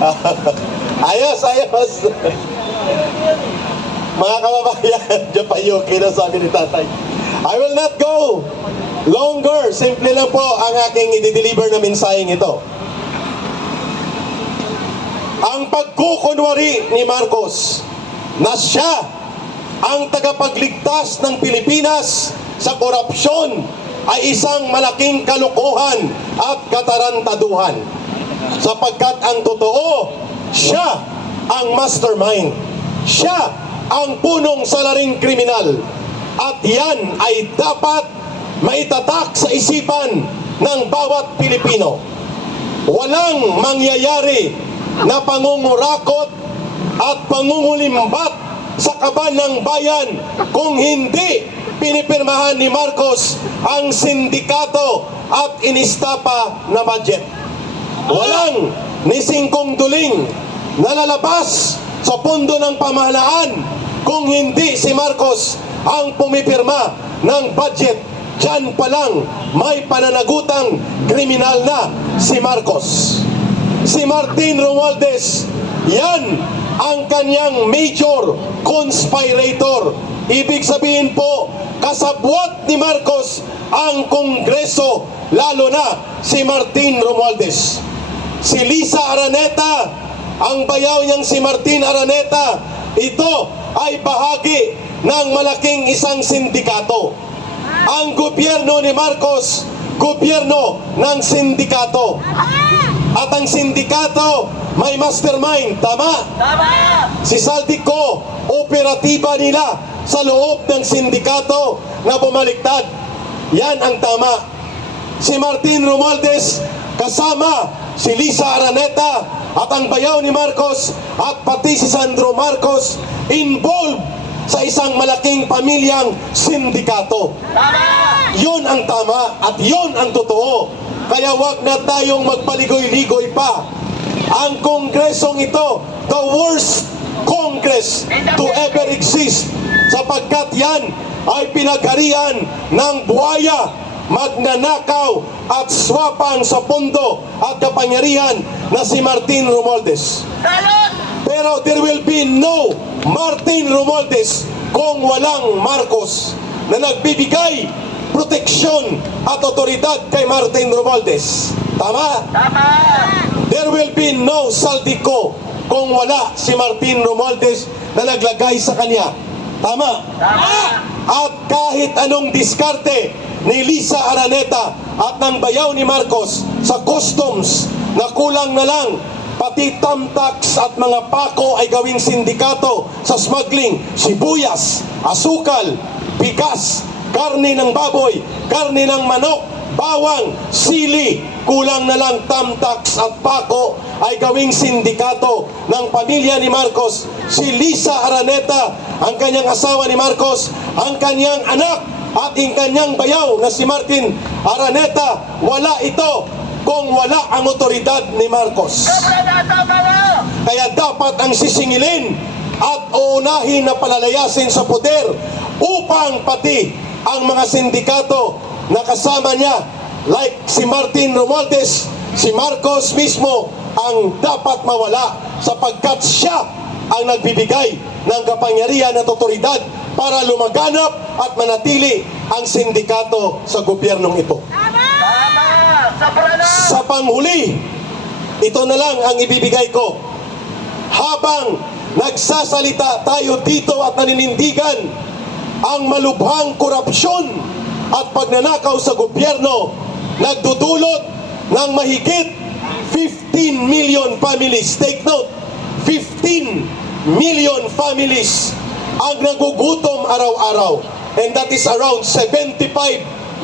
Ayos, ayos. Mga kababayan, dyan pa yung kinasabi ni tatay. I will not go longer. Simple lang po ang aking i-deliver na mensaheng ito. Ang pagkukunwari ni Marcos na siya ang tagapagligtas ng Pilipinas sa korupsyon ay isang malaking kalokohan at katarantaduhan. Sapagkat ang totoo, siya ang mastermind. Siya ang punong salaring kriminal. At yan ay dapat maitatak sa isipan ng bawat Pilipino. Walang mangyayari na pangungurakot at pangungulimbat sa kaban ng bayan kung hindi pinipirmahan ni Marcos ang sindikato at inistapa na budget. Walang ni singkong duling na lalabas sa pundo ng pamahalaan kung hindi si Marcos ang pumipirma ng budget. Diyan pa lang may pananagutang kriminal na si Marcos. Si Martin Romualdez, yan ang kanyang major conspirator. Ibig sabihin po, kasabwat ni Marcos ang Kongreso, lalo na si Martin Romualdez. Si Lisa Araneta, ang bayaw niyang si Martin Araneta, ito ay bahagi ng malaking isang sindikato. Ang gobyerno ni Marcos, gobyerno ng sindikato. At ang sindikato may mastermind, tama? Tama! Si Saldico, operatiba nila sa loob ng sindikato na bumaliktad. Yan ang tama. Si Martin Romualdez kasama si Lisa Araneta at ang bayaw ni Marcos at pati si Sandro Marcos involved sa isang malaking pamilyang sindikato. Tama! Yun ang tama at yun ang totoo. Kaya wag na tayong magpaligoy-ligoy pa. Ang kongresong ito, the worst Congress to ever exist, sapagkat yan ay pinagharian ng buhaya, magnanakaw at swapang sa pondo at kapangyarihan na si Martin Romualdez. Salud! Pero there will be no Martin Romualdez kung walang Marcos na nagbibigay proteksyon at otoridad kay Martin Romualdez. Tama? Tama! There will be no Saldico kung wala si Martin Romualdez na naglagay sa kanya. Tama? Tama! At kahit anong diskarte ni Lisa Araneta at ng bayaw ni Marcos sa customs na kulang na lang, pati tamtax at mga pako ay gawing sindikato sa smuggling, sibuyas, asukal, bigas, karne ng baboy, karne ng manok, bawang, sili, kulang na lang tamtax at pako ay gawing sindikato ng pamilya ni Marcos. Si Lisa Araneta, ang kanyang asawa ni Marcos, ang kanyang anak at ang kanyang bayaw na si Martin Araneta, wala ito kung wala ang otoridad ni Marcos. Sobra na, tama na! Kaya dapat ang sisingilin at uunahin na palalayasin sa poder upang pati ang mga sindikato na kasama niya, like si Martin Romualdez, si Marcos mismo, ang dapat mawala sapagkat siya ang nagbibigay ng kapangyarihan at otoridad para lumaganap at manatili ang sindikato sa gobyernong ito. Tama! Sobra na! Sa panghuli, ito na lang ang ibibigay ko. Habang nagsasalita tayo dito at naninindigan ang malubhang korupsyon at pagnanakaw sa gobyerno, nagdudulot ng mahigit 15 million families. Take note, 15 million families ang nagugutom araw-araw. And that is around 75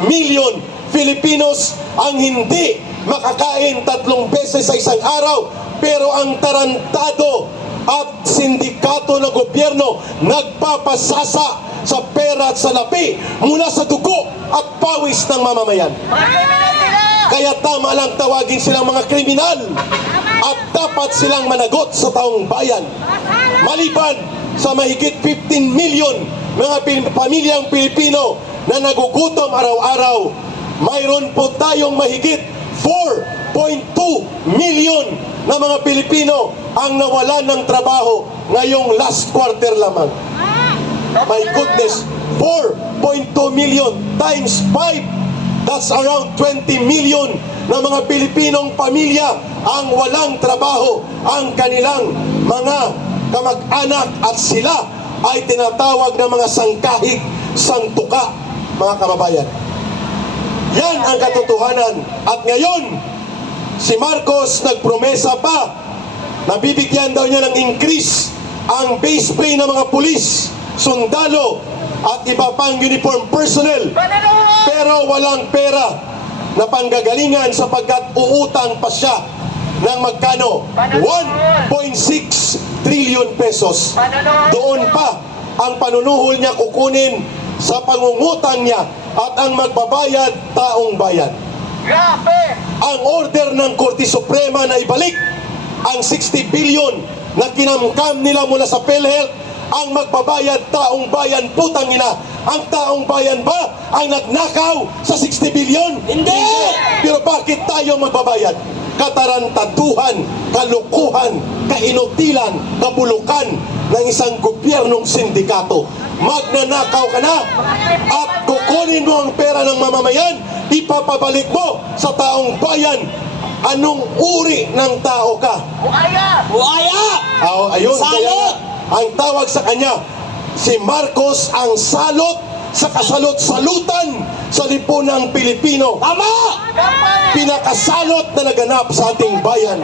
million Filipinos ang hindi makakain 3 beses sa isang araw. Pero ang tarantado at sindikato ng gobyerno nagpapasasa sa pera at sa lapi mula sa dugo at pawis ng mamamayan. Kriminal sila! Kaya tama lang tawagin silang mga kriminal at dapat silang managot sa taong bayan. Maliban sa mahigit 15 million mga pamilyang Pilipino na nagugutom araw-araw, mayroon po tayong mahigit 4.2 million na mga Pilipino ang nawalan ng trabaho ngayong last quarter lamang. My goodness, 4.2 million times 5. That's around 20 million na mga Pilipinong pamilya ang walang trabaho, ang kanilang mga kamag-anak at sila ay tinatawag na mga sangkahig, sangtuka, mga kababayan. Yan ang katotohanan. At ngayon, si Marcos nagpromesa pa na bibigyan daw niya ng increase ang base pay ng mga pulis, sundalo at iba pang uniform personnel. Pananaw! Pero walang pera na panggagalingan sapagkat uutang pa siya ng magkano? 1.6 trillion pesos. Doon pa ang panunuhol niya kukunin sa pangungutang niya at ang magbabayad taong bayan. Grabe! Ang order ng Korte Suprema na ibalik ang 60 billion na kinamkam nila mula sa PhilHealth, ang magbabayad taong bayan, putang ina. Ang taong bayan ba ang nagnakaw sa 60 billion? Hindi! Pero bakit tayo magbabayad? Katarantaduhan, kalukuhan, kainutilan, kabulukan ng isang gobyernong sindikato. Magnanakaw ka na at kukunin mo ang pera ng mamamayan, ipapabalik mo sa taong bayan. Anong uri ng tao ka? Buaya! Buaya! Ayun, Salot! kaya ang tawag sa kanya, si Marcos ang salot sa kasalot-salutan sa lipunang Pilipino. Tama! Pinakasalot na naganap sa ating bayan.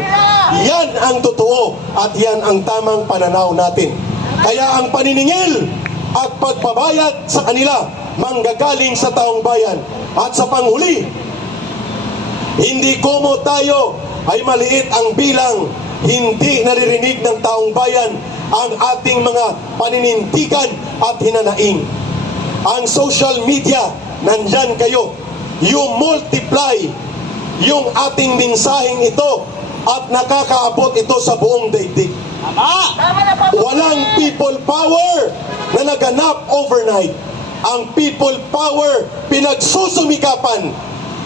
Yan ang totoo at yan ang tamang pananaw natin. Kaya ang paniningil at pagbabayad sa kanila manggagaling sa taong bayan. At sa panghuli, hindi komo tayo ay maliit ang bilang, hindi naririnig ng taong bayan ang ating mga paninindigan at hinanaing. Ang social media, nandyan kayo. You multiply yung ating mensaheng ito at nakakaabot ito sa buong daigdig. Tama! Tama na po! Walang people power na naganap overnight. Ang people power pinagsusumikapan,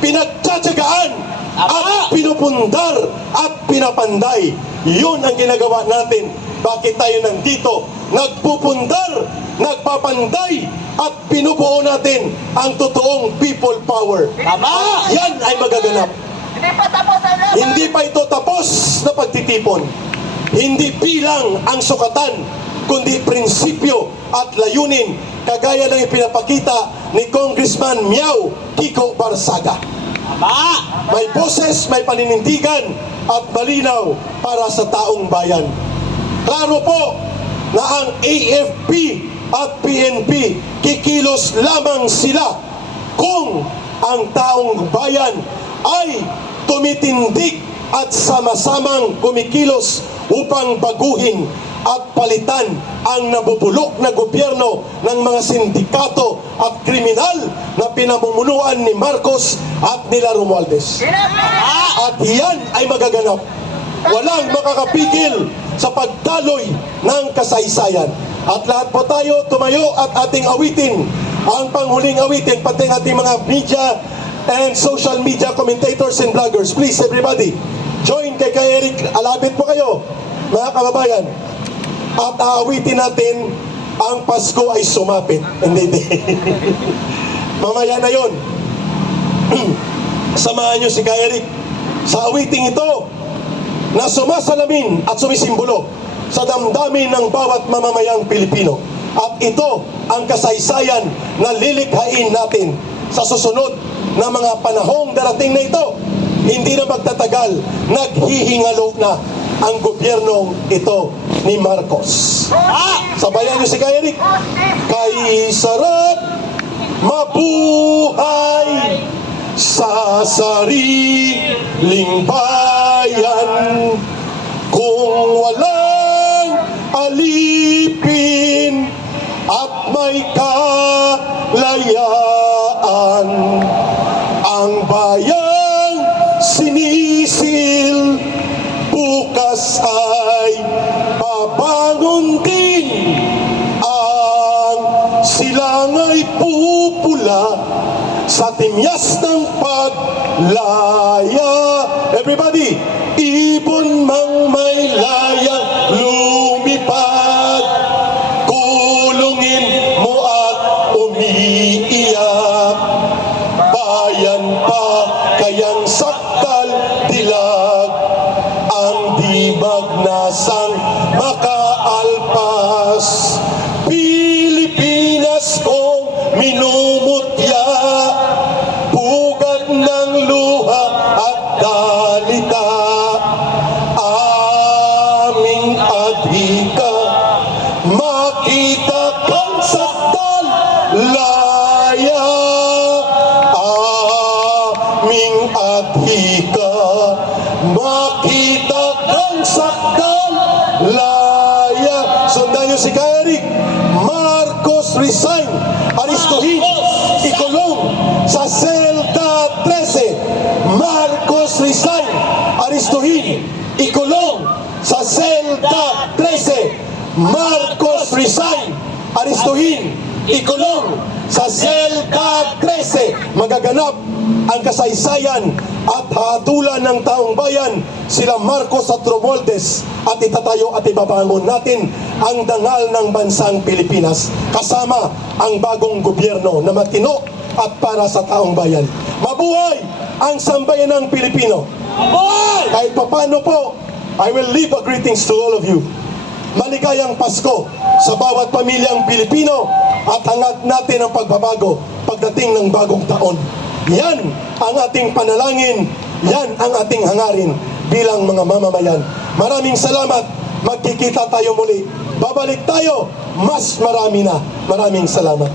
pinagtsatsagaan, at pinupundar at pinapanday. Yun ang ginagawa natin. Bakit tayo nandito? Nagpupundar, nagpapanday, at pinubuo natin ang totoong people power. Tama! Yan ay magaganap. Hindi pa tapos ang laban! Hindi pa ito tapos na pagtitipon. Hindi bilang ang sukatan, kundi prinsipyo at layunin, kagaya ng ipinapakita ni Congressman Miao Kiko Barsaga. Tama! May boses, may paninindigan at malinaw para sa taong bayan. Klaro po na ang AFP at PNP kikilos lamang sila kung ang taong bayan ay tumitindig at sama-samang kumikilos upang baguhin at palitan ang nabubulok na gobyerno ng mga sindikato at kriminal na pinamumunuan ni Marcos at nila Romualdez. At yan ay magaganap. Walang makakapigil sa pagdaloy ng kasaysayan. At lahat po tayo tumayo at ating awitin ang panghuling awitin, pati ang ating mga media and social media commentators and vloggers. Please everybody, join kay Eric. Alapit po kayo, mga kababayan. At aawitin natin ang Pasko ay sumapit. Hindi. Mamaya na yon. Samahan nyo si Kay Eric sa awiting ito na sumasalamin at sumisimbolo sa damdamin ng bawat mamamayang Pilipino. At ito ang kasaysayan na lilikhain natin sa susunod na mga panahong darating na ito. Hindi na magtatagal, naghihingalo na ang gobyernong ito ni Marcos. Sabayan niyo si Kay Eric. Kay sarap mabuhay sa sariling bayan kung walang alipin at may kalayaan. Ang bayang sinisil bukas ay babangon din. Ang silangay pupula sa timyas ng paglaya. Everybody, ibon mang nasang makaalpas. Pilipinas kong minumutya, pugad ng luha at dalita, aming adhika, makita kang sakdal, laya, aming adhika, makita kang sakdal, laya. Sundan niyo si Eric. Marcos resign, aristuhin, ikulong sa selda 13. Marcos resign, aristuhin, ikulong sa selda 13. Marcos resign, aristuhin, ikulong sa selda 13. Magaganap ang kasaysayan at hatulan ng taong bayan, sila Marcos at Romualdez, at itatayo at ibabangon natin ang dangal ng bansang Pilipinas kasama ang bagong gobyerno na matino at para sa taong bayan. Mabuhay ang sambayanang Pilipino! Boy! Kahit papano po, I will leave a greetings to all of you. Maligayang Pasko sa bawat pamilyang Pilipino at hangad natin ang pagbabago pagdating ng bagong taon. Yan ang ating panalangin, yan ang ating hangarin bilang mga mamamayan. Maraming salamat, magkikita tayo muli. Babalik tayo, mas marami na. Maraming salamat.